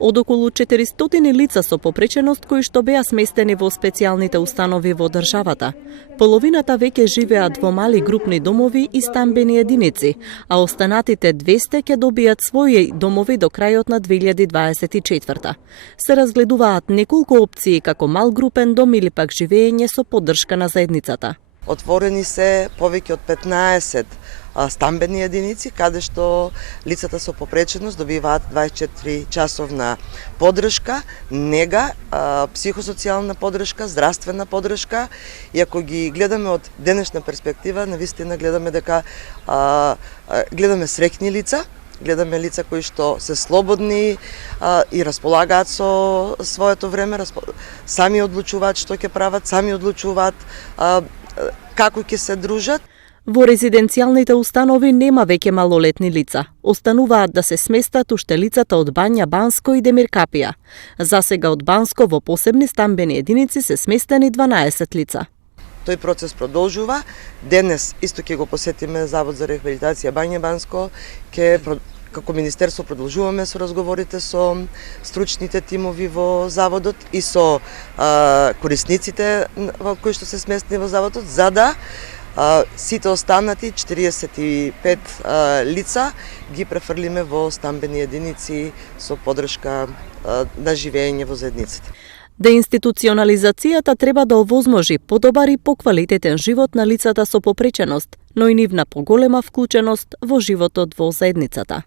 Од околу 400 лица со попреченост кои што беа сместени во специјалните установи во државата, половината веќе живеат во мали групни домови и стамбени единици, а останатите 200 ќе добијат своји домови до крајот на 2024. Се разгледуваат неколку опции како мал групен дом или пак живење со поддршка на заедницата. Отворени се повеќе од 15 стамбени единици, каде што лицата со попреченост добиваат 24 часовна поддршка, нега, психосоцијална поддршка, здравствена поддршка. И ако ги гледаме од денешна перспектива, навистина гледаме дека гледаме среќни лица, гледаме лица кои што се слободни и располагаат со своето време, сами одлучуваат што ќе прават, сами одлучуваат како ќе се дружат. Во резиденцијалните установи нема веќе малолетни лица. Остануваат да се сместат уште лицата од Бања, Банско и Демиркапија. Засега од Банско во посебни стамбени единици се сместени 12 лица. Тој процес продолжува. Денес исто ќе го посетиме Завод за рехабилитација Бања Банско, како Министерство продолжуваме со разговорите со стручните тимови во Заводот и со корисниците кои што се сместени во Заводот, за да сите останати 45 лица ги префрлиме во стамбени единици со поддршка на живење во заедниците. Деинституционализацијата треба да овозможи подобар и поквалитетен живот на лицата со попреченост, но и нивна поголема вклученост во животот во заедницата.